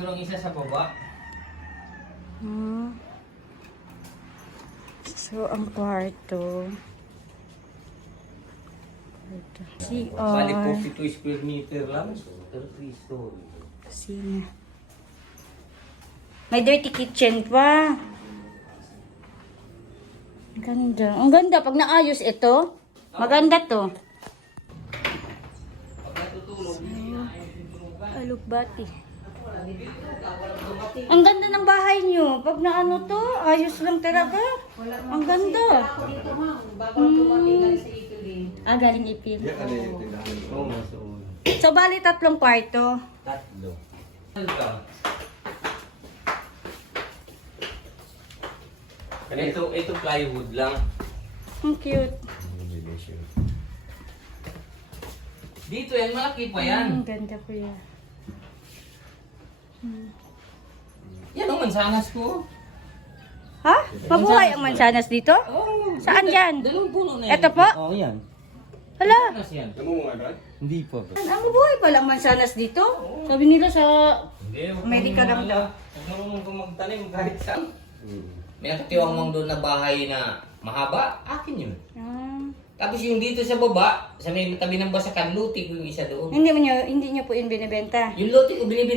pero ang isa sa baba. So, ang kwarto. Bali CR. 42 square meter lang. Pero 3 story. Kusina. May dirty kitchen pa. Ang ganda. Ang ganda. Pag naayos ito, maganda to. Pag natutulog, Alukbati. Ang ganda ng bahay nyo. Pag naano to, ayos lang talaga. Ang ganda. Galing ipil. Oo, masuon. So, bali 3 kwarto. Tatlo. Ano ka? Ito plywood lang. Ang cute. Dito yan, malaki pa yan. Ang ganda ko yan. Yan ang mansanas ko. Ha? Mabuhay ang mansanas dito? Oh, Saan yan? Dalawang puno na yan. Ito po? Oo, yan. Hala, Mansanas yan. Hindi pa. ang mabuhay pala ang mansanas dito? Sabi nila sa Hindi, Amerika lang daw. Huwag naman kung magtanim kahit saan. May nakatiwang mong doon na bahay na mahaba, akin yun. Tapos yung dito sa baba, sa may tabi ng basakan, luti ko yung isa doon. Hindi niyo po yun binibenta. Yung luti ko binibili.